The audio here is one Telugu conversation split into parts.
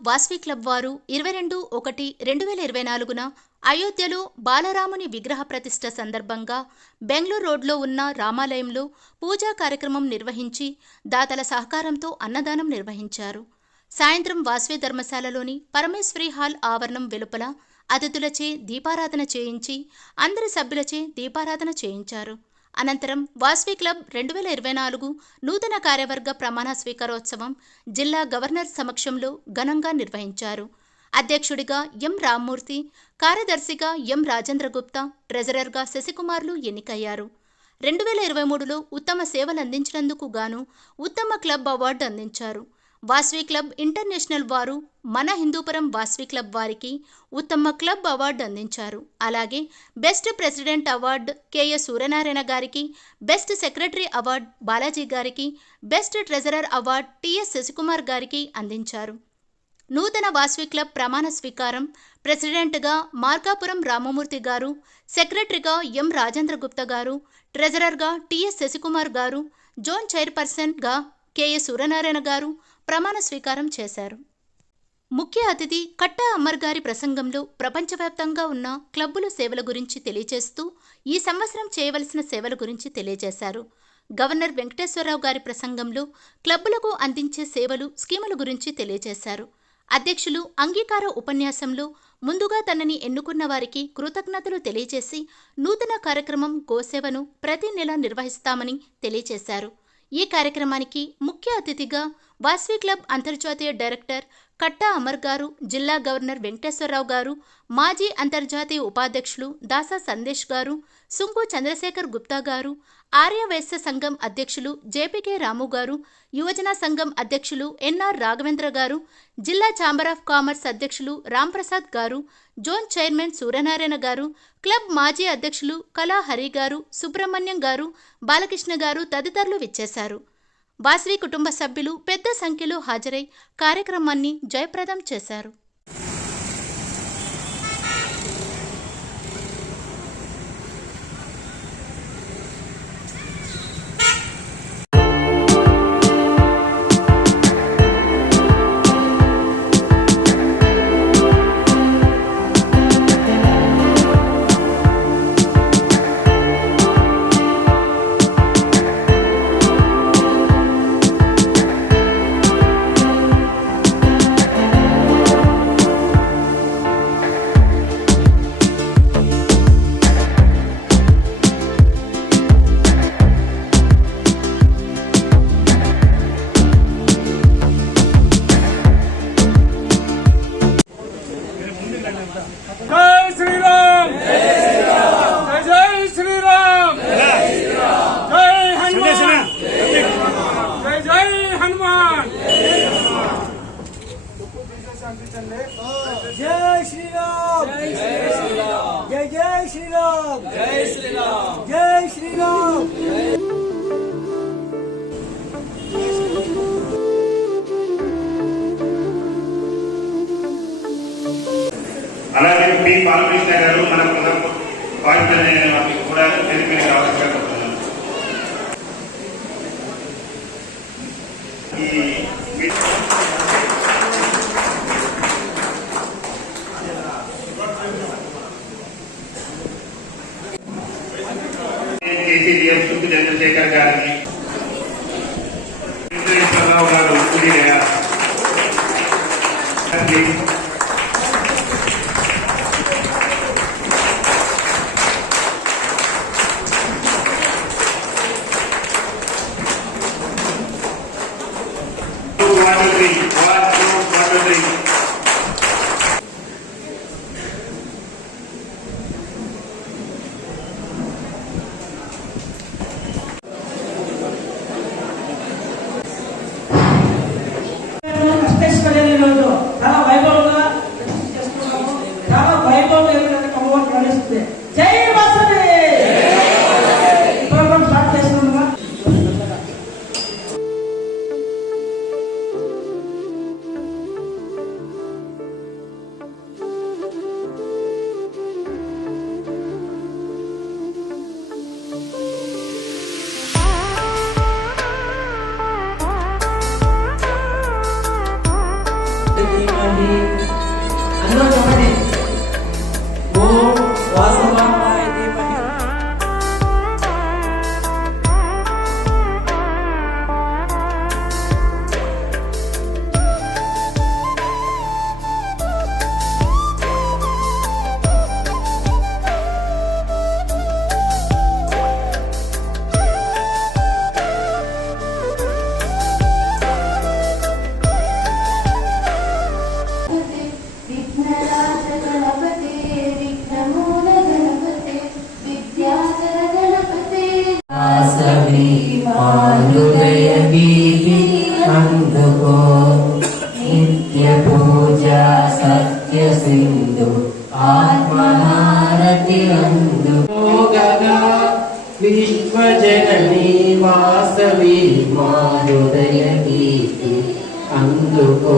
వాస్వి క్లబ్ వారు ఇరవై రెండు ఒకటి రెండు వేల ఇరవై నాలుగున అయోధ్యలో బాలరాముని విగ్రహ ప్రతిష్ఠ సందర్భంగా బెంగళూరు రోడ్లో ఉన్న రామాలయంలో పూజా కార్యక్రమం నిర్వహించి దాతల సహకారంతో అన్నదానం నిర్వహించారు. సాయంత్రం వాస్వి ధర్మశాలలోని పరమేశ్వరి హాల్ ఆవరణం వెలుపల అతిథులచే దీపారాధన చేయించి అందరి సభ్యులచే దీపారాధన చేయించారు. అనంతరం వాస్వి క్లబ్ రెండు వేల ఇరవై నాలుగు నూతన కార్యవర్గ ప్రమాణ స్వీకారోత్సవం జిల్లా గవర్నర్ సమక్షంలో ఘనంగా నిర్వహించారు. అధ్యక్షుడిగా ఎం రామ్మూర్తి కార్యదర్శిగా ఎం రాజేంద్ర గుప్తా ట్రెజరర్గా శశికుమార్లు ఎన్నికయ్యారు. రెండు వేల ఇరవై మూడులో ఉత్తమ సేవలందించినందుకు గాను ఉత్తమ క్లబ్ అవార్డు అందించారు. వాస్వి క్లబ్ ఇంటర్నేషనల్ వారు మన హిందూపురం వాస్వి క్లబ్ వారికి ఉత్తమ క్లబ్ అవార్డు అందించారు. అలాగే best president award KS Suryanarayana గారికి బెస్ట్ సెక్రటరీ అవార్డు బాలాజీ గారికి best treasurer award TS Sasikumar గారికి అందించారు. నూతన వాస్వి క్లబ్ ప్రమాణ స్వీకారం ప్రెసిడెంట్గా మార్కాపురం రామమూర్తి గారు సెక్రటరీగా ఎం రాజేంద్ర గుప్తా గారు ట్రెజరర్గా టిఎస్ శశికుమార్ గారు జోన్ చైర్పర్సన్గా కెఎస్ సూర్యనారాయణ గారు ప్రమాణ స్వీకారం చేశారు. ముఖ్య అతిథి కట్టా అమ్మర్ గారి ప్రసంగంలో ప్రపంచవ్యాప్తంగా ఉన్న క్లబ్బుల సేవల గురించి తెలియజేస్తూ ఈ సంవత్సరం చేయవలసిన సేవల గురించి తెలియజేశారు. గవర్నర్ వెంకటేశ్వరరావు గారి ప్రసంగంలో క్లబ్బులకు అందించే సేవలు స్కీముల గురించి తెలియజేశారు. అధ్యక్షులు అంగీకార ఉపన్యాసంలో ముందుగా తనని ఎన్నుకున్న వారికి కృతజ్ఞతలు తెలియజేసి నూతన కార్యక్రమం గోసేవను ప్రతి నెల నిర్వహిస్తామని తెలియజేశారు. ఈ కార్యక్రమానికి ముఖ్య అతిథిగా వాస్వి క్లబ్ అంతర్జాతీయ డైరెక్టర్ కట్టా అమర్ గారు జిల్లా గవర్నర్ వెంకటేశ్వరరావు గారు మాజీ అంతర్జాతీయ ఉపాధ్యక్షులు దాసా సందేశ్ గారు సుంకు చంద్రశేఖర్ గుప్తా గారు ఆర్యవైశ్య సంఘం అధ్యక్షులు జేపీకే రాము గారు యువజన సంఘం అధ్యక్షులు ఎన్ఆర్ రాఘవేంద్ర గారు జిల్లా ఛాంబర్ ఆఫ్ కామర్స్ అధ్యక్షులు రాంప్రసాద్ గారు జోన్ చైర్మన్ సూర్యనారాయణ గారు క్లబ్ మాజీ అధ్యక్షులు కళా హరి గారు సుబ్రహ్మణ్యం గారు బాలకృష్ణ గారు తదితరులు విచ్చేశారు. బాస్వి కుటుంబ సభ్యులు పెద్ద సంఖ్యలో హాజరై కార్యక్రమాన్ని జయప్రదం చేశారు. శ్రీ బాలకృష్ణ గారు మన పార్టీ కూడా తెలిపి విశ్వజననీ వాసవి మా హృదయ గీతి అందుకో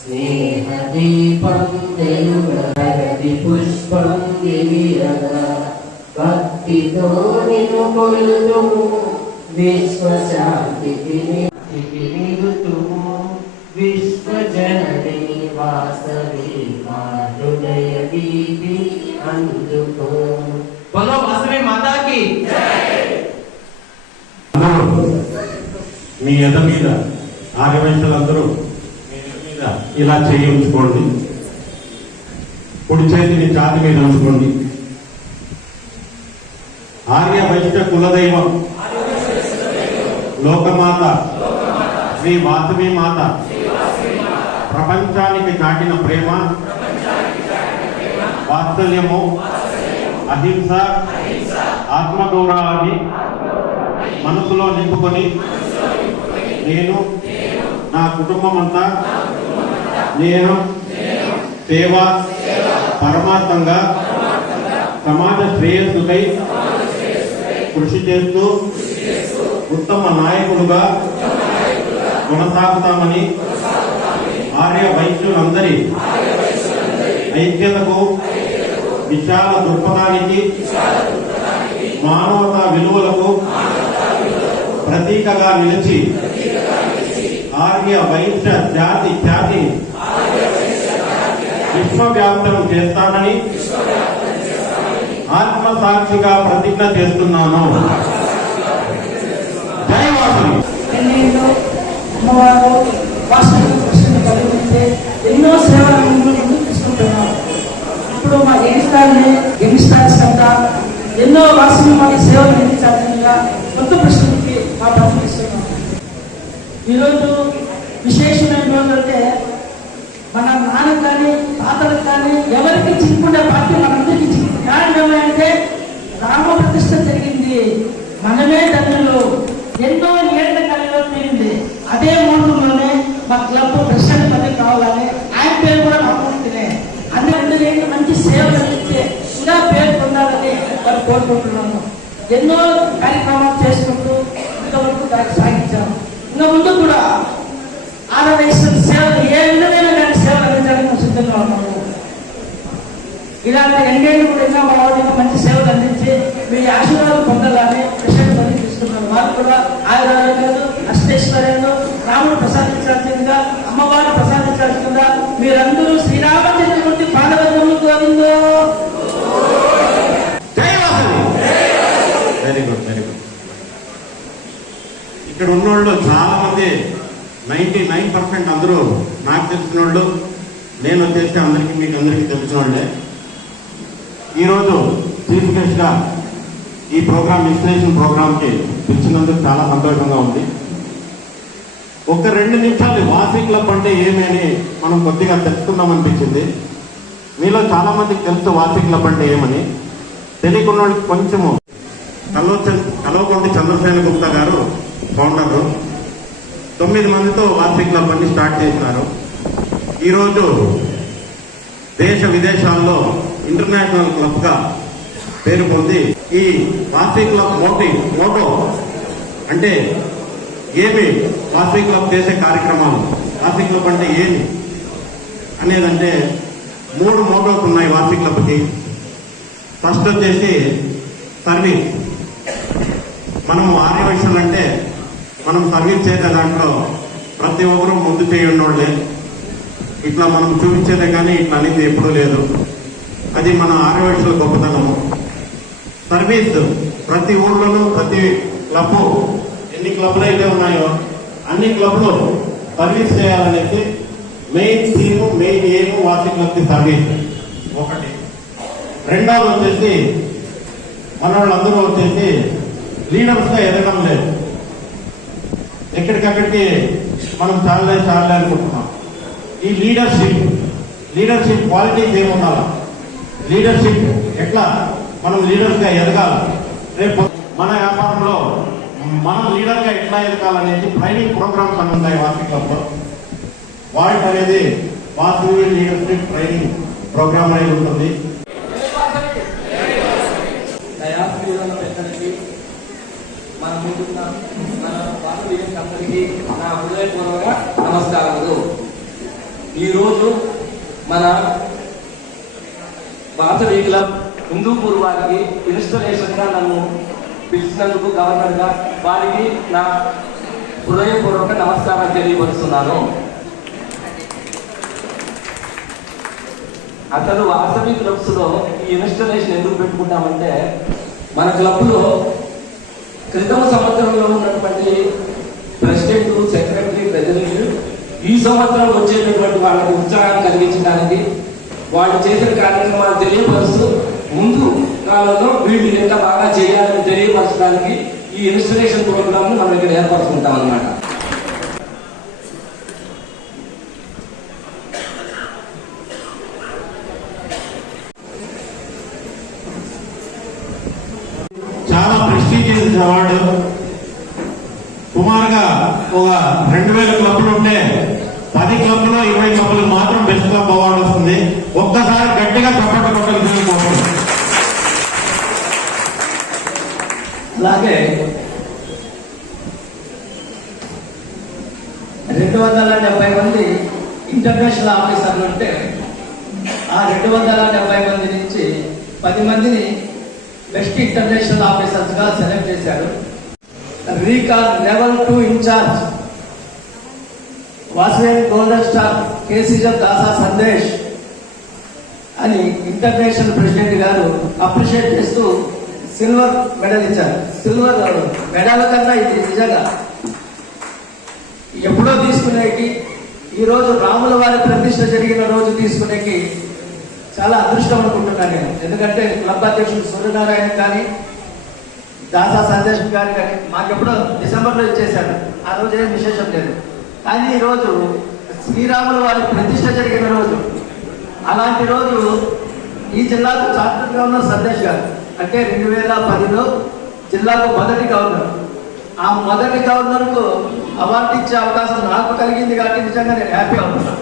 స్నేహ దీపం తెలుగది పుష్పం గిరియగా భక్తితో నిన్ను కొలుదుము విశ్వశాంతికి నిత్యకి నిలుతుము. విశ్వజననీ వాసవి మా హృదయ గీతి అందుకో బలో వాసవి మాత మీ ఎద మీద ఆర్యవైశ్యులందరూ మీ ఎద మీద ఇలా చేయి ఉంచుకోండి. కుడి చేతిని ఛాతి మీద ఉంచుకోండి. ఆర్య వైశ్య కులదైవం. లోకమాత. శ్రీ వాసవి మాత. ప్రపంచానికి చాటిన ప్రేమ. వాత్సల్యము. అహింస. ఆత్మగౌరవాన్ని మనసులో నింపుకొని నేను నా కుటుంబం అంతా నేను సేవ పరమార్థంగా సమాజ శ్రేయస్సుకై కృషి చేస్తూ ఉత్తమ నాయకులుగా కొనసాగుతామని ఆర్య వైద్యులందరి ఐక్యతకు విశాల దృక్పథానికి మానవతా విలువలకు ప్రతీకగా నిలిచి ఆర్య వైశ్య జాతి ఖ్యాతి. విశ్వవ్యాప్తం చేస్తానని ఆత్మసాక్షిగా ప్రతిజ్ఞ చేస్తున్నాను. జై అమ్మవారు కలిగి ఉంటే ఎన్నో సేవలను ముందుకు తీసుకుంటున్నాం ఇప్పుడు మా యంగ్స్టార్ని యంగ్స్టార్స్ అంతా ఎన్నో వాసులు మాకు సేవలు అందించాలని కొత్త ప్రశ్నలకి మా పంపిస్తున్నాం ఈరోజు విశేషమైన రోజు అంటే మన నాన్నకు కానీ తాతలకు కానీ ఎవరికి చిక్కుకునే పార్టీ మనందరికీ చిక్కు కారణం ఏంటంటే రామ ప్రతిష్ట జరిగింది. మనమే ధన్యులు ఎన్నో ఏళ్ళ కాలంలో తిరిగింది. అదే మూడులోనే మా క్లబ్ ప్రెసిడెంట్ పదవి కావాలని ఆయన పేరు కూడా రామూర్తినే అన్ని రెండు మంచి సేవలు అందించే ఇంకా పేరు పొందాలని వారు కోరుకుంటున్నాను ఎన్నో కార్యక్రమాలు చేసుకుంటూ ఇంతవరకు దాన్ని సాగించాము. ఇంకా ముందు కూడా ఆరవేశ్వర సేవలు ఏ విధమైన సేవలు అందించడానికి మేము సిద్ధంగా ఉన్నాము. ఇలాంటి ఎన్నేళ్ళు కూడా ఇంకా మా వాళ్ళకి మంచి సేవలు అందించి మీ ఆశీర్వాదం పొందాలని పని తీసుకున్నారు వారు కూడా ఆయురారోగ్యాలు అష్టైశ్వర్యాలు రాముడు ప్రసాదించాల్సిందిగా అమ్మవారు ప్రసాదించాల్సిందిగా మీరందరూ శ్రీరామచంద్రమూర్తి జై Vasavi very good very good ఇక్కడ ఉన్నోళ్ళు చాలా మంది నైంటీ నైన్ పర్సెంట్ అందరూ నాకు తెలిసిన వాళ్ళు నేను వచ్చేసి అందరికీ మీకు అందరికీ తెలిసిన వాళ్ళే ఈరోజు చీఫ్ గెస్ట్గా ఈ ప్రోగ్రామ్ ఇన్స్టలేషన్ ప్రోగ్రామ్కి పిలిచినందుకు చాలా సంతోషంగా ఉంది. ఒక రెండు నిమిషాలు వాసీ క్లబ్ అంటే ఏమి అని మనం కొద్దిగా తెలుసుకుందాం అనిపించింది. మీలో చాలా మందికి తెలుసు వాసీ క్లబ్ అంటే ఏమని. తెలియకున్న వాళ్ళకి కొంచెము కలో కలవకొంటి చంద్రసేన గుప్తా గారు ఫౌండరు తొమ్మిది మందితో వార్షిక క్లబ్ అన్ని స్టార్ట్ చేసినారు. ఈరోజు దేశ విదేశాల్లో ఇంటర్నేషనల్ క్లబ్గా పేరు పొంది ఈ వార్షిక క్లబ్ మోటి మోటో అంటే ఏమి వార్షిక క్లబ్ చేసే కార్యక్రమాలు? వార్షిక క్లబ్ అంటే ఏమి అనేదంటే మూడు మోటోస్ ఉన్నాయి వార్షిక క్లబ్కి. ఫస్ట్ వచ్చేసి సర్వీస్. మనం ఆర్యవైశ్యులు అంటే మనం సర్వీస్ చేసే దాంట్లో ప్రతి ఒక్కరూ ముందు చేయన్నోళ్ళే ఇట్లా మనం చూపించేదే కానీ ఇట్లా అనేది ఎప్పుడూ లేదు. అది మన ఆర్యవైశ్యుల గొప్పతనము. సర్వీస్ ప్రతి ఊర్లోనూ ప్రతి క్లబ్ ఎన్ని క్లబ్లు అయితే ఉన్నాయో అన్ని క్లబ్లు సర్వీస్ చేయాలనేసి మెయిన్ థీమ్ మెయిన్ ఎయిమ్ వాసి క్లబ్కి సర్వీస్. ఒకటి. రెండవది వచ్చేసి మన వాళ్ళందరూ వచ్చేసి లీడర్స్గా ఎదగడం లేదు. ఎక్కడికక్కడికి మనం చాలే చాలే అనుకుంటున్నాం. ఈ లీడర్షిప్ లీడర్షిప్ క్వాలిటీస్ ఏమి లీడర్షిప్ ఎట్లా? మనం లీడర్స్గా ఎదగాలి ఎదగాల? రేపు మన వ్యాపారంలో మనం లీడర్గా ఎట్లా ఎదగాలనేది ట్రైనింగ్ ప్రోగ్రామ్స్ అని ఉన్నాయి వాసి వాల్ట్ అనేది వాసవి లీడర్షిప్ ట్రైనింగ్ ప్రోగ్రామ్ అనేది ఉంటుంది దయాశ్రీలను పెద్దలకి మన ముందున్న మన వాసవీయులందరికీ నా హృదయపూర్వక నమస్కారములు ఈరోజు మన వాసవి క్లబ్ హిందూపూర్ వారికి ఇన్స్టలేషన్గా నన్ను పిలిచినందుకు గవర్నర్గా వారికి నా హృదయపూర్వక నమస్కారం తెలియపరుస్తున్నాను. అసలు వాసవి క్లబ్స్లో ఈ ఇన్స్టలేషన్ ఎందుకు పెట్టుకుంటామంటే మన క్లబ్లో క్రితం సంవత్సరంలో ఉన్నటువంటి ప్రెసిడెంట్ సెక్రటరీ ప్రెసిడెంట్ ఈ సంవత్సరం వచ్చేటటువంటి వాళ్ళకి ఉత్సాహాన్ని కలిగించడానికి వాళ్ళు చేసిన కార్యక్రమాలు తెలియపరుస్తూ ముందు కాలంలో వీళ్ళు ఎంత బాగా చేయాలని తెలియపరచడానికి ఈ ఇన్స్టలేషన్ ప్రోగ్రామ్ మనం ఇక్కడ ఏర్పరచుకుంటాం అన్నమాట చాలా ప్రెస్టీజియస్ అవార్డు సుమారుగా ఒక రెండు వేల క్లబ్లు ఉంటే పది క్లబ్లో ఇరవై క్లబ్లకు మాత్రం బెస్ట్ క్లబ్ అవార్డు వస్తుంది. ఒక్కసారి గట్టిగా చప్పట్లు కొట్టాల్సిన కోసం. అలాగే రెండు వందల డెబ్బై మంది ఇంటర్నేషనల్ ఆఫీసర్లు ఉంటే ఆ రెండు వందల డెబ్బై మంది నుంచి పది మందిని బెస్ట్ ఇంటర్నేషనల్ ఆఫీసర్స్గా సెలెక్ట్ చేశారు. రీకాల్ లెవెల్ టూ ఇన్ఛార్జ్ వాసవేన్ గోల్డెన్ స్టార్ కేసీజర్ దాసా సందేశ్ అని ఇంటర్నేషనల్ ప్రెసిడెంట్ గారు అప్రిషియేట్ చేస్తూ సిల్వర్ మెడల్ ఇచ్చారు. సిల్వర్ మెడల్ కన్నా ఇది నిజంగా. ఎప్పుడో తీసుకునేకి ఈ రోజు రాముల వారి ప్రతిష్ట జరిగిన రోజు తీసుకునేకి చాలా అదృష్టం అనుకుంటున్నాను నేను. ఎందుకంటే క్లబ్ అధ్యక్షుడు సూర్యనారాయణ కానీ దాసా సందేశ్ గారు కానీ మాకెప్పుడో డిసెంబర్లో ఇచ్చేశారు. ఆ రోజు ఏం విశేషం లేదు. కానీ ఈ రోజు శ్రీరాముల వారి ప్రతిష్ట జరిగిన రోజు. అలాంటి రోజు ఈ జిల్లాకు చార్టర్ గవర్నర్ సందేశ్ గారు అంటే రెండు వేల పదిలో జిల్లాకు మొదటి గవర్నర్. ఆ మొదటి గవర్నర్కు అవార్డు ఇచ్చే అవకాశం నాకు కలిగింది కాబట్టి నిజంగా నేను హ్యాపీ అవుతున్నాను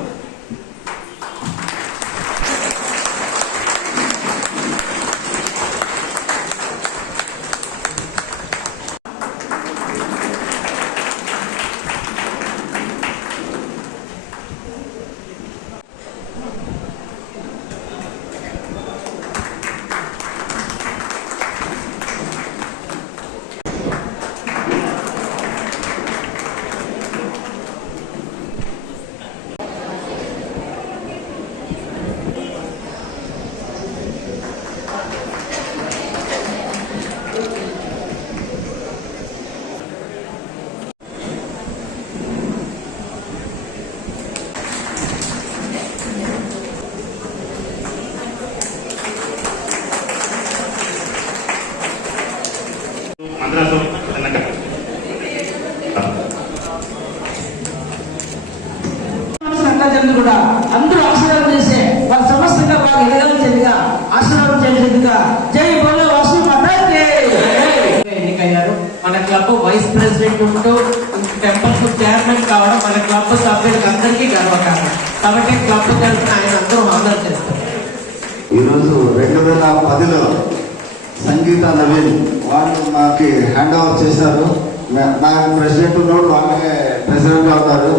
మంత్రాలతో అన్నట్టు సంఘటనలు కూడా అందరూ ఆశీర్వాదం చేసే వాళ్ళ సమస్తంగా బాగా ఎదగలిచేదిగా ఆశీర్వాదం చేసేదిగా జై బోలో వాసు మాతాకి ఎన్నికయ్యారు మన క్లబ్ వైస్ ప్రెసిడెంట్ ఉంటూ టెంపుల్కు చైర్మన్ కావడం మన క్లబ్ సభ్యులకు అందరికీ గర్వకారణం. కాబట్టి క్లబ్ తరఫున ఆయన అందరూ ఆందోళన చేస్తారు. ఈరోజు రెండు వేల పదిలో సంగీత నవీన్ వాళ్ళు మాకు హ్యాండ్ ఓవర్ చేశారు. నాకు ప్రెసిడెంట్ ఉన్నాడు వాళ్ళకే ప్రెసిడెంట్ అవుతారు.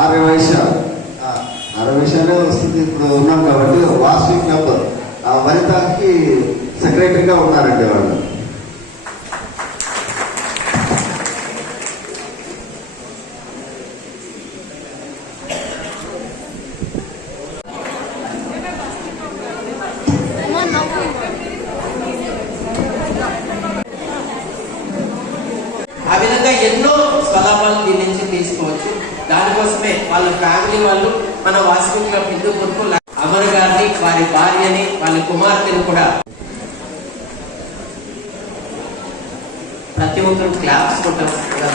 ఆరు వయసు ఆరు వయసునే వస్తుంది. ఇప్పుడు ఉన్నాం కాబట్టి వాసవి క్లబ్ ఆ వనితకి సెక్రటరీగా ఉన్నారండి వాళ్ళు. వాళ్ళ ఫ్యామిలీ వాళ్ళు మన వాసవి క్లబ్ గురుకు అమర్ గారిని వారి భార్యని వాళ్ళ కుమార్తెను కూడా. ప్రతి ఒక్కరు క్లాప్స్ కొట్టాల్సిందిగా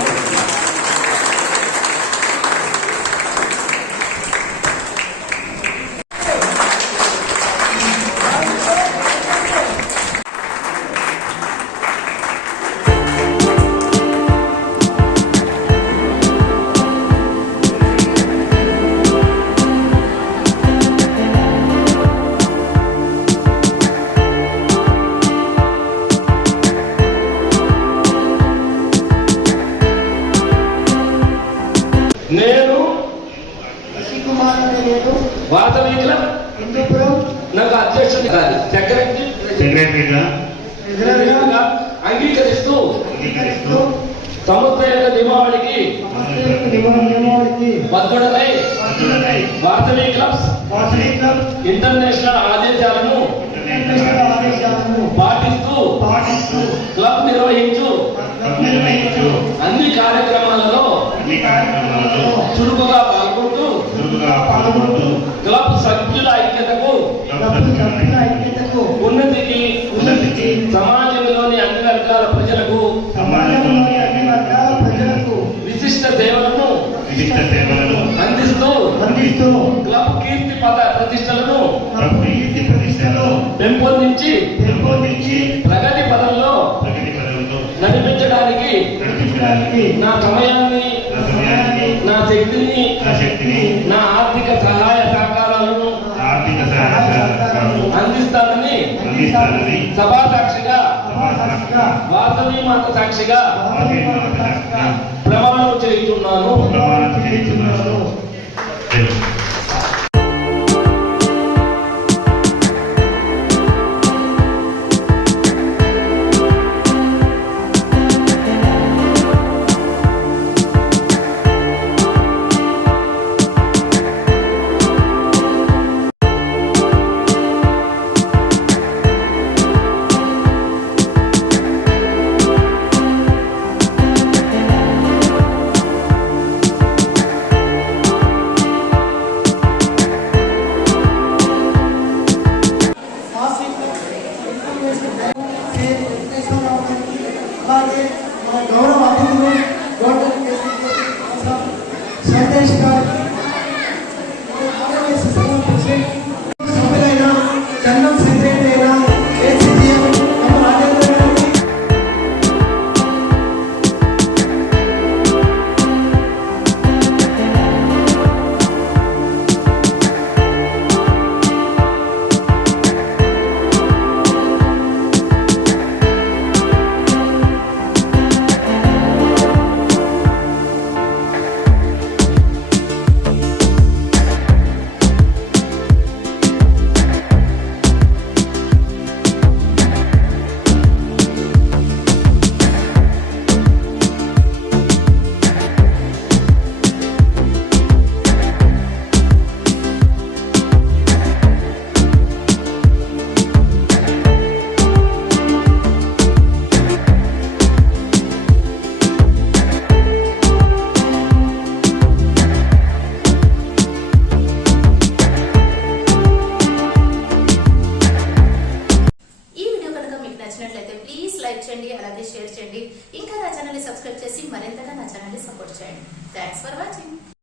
అర్జునుడై వాసవి క్లబ్స్. ఇంటర్నేషనల్ ఆదేశాలను పాటిస్తూ పాటిస్తూ క్లబ్ నిర్వహించు. నిర్వహించు. అన్ని కార్యక్రమాలలో చురుకుగా పాల్గొంటూ క్లబ్ సభ్యుల ఐక్యతకు క్లబ్ ఉన్నతికి ఉన్నతికి సమాజంలోని అన్ని వర్గాల ప్రజలకు సమాజంలోని అన్ని వర్గాల ప్రజలకు విశిష్ట సేవలను విశిష్ట సేవలను అందిస్తూ అందిస్తూ క్లబ్ కీర్తి పద ప్రతిష్టలను క్లబ్ కీర్తి ప్రతిష్టలో పెంపొందించి పెంపొందించి ప్రగతి పదంలో ప్రగతి పదవులతో నడిపించడానికి నడిపించడానికి నా సమయాన్ని నా సమయాన్ని నా శక్తిని నా శక్తిని నా ఆర్థిక సహాయ సహకారాలను ఆర్థిక సహాయ అందిస్తానని అందిస్తానని సభా సాక్షిగా వాసవి మాత సాక్షిగా ప్రమాణం చేయుచున్నాను. ప్రమాణం చేస్తున్నాను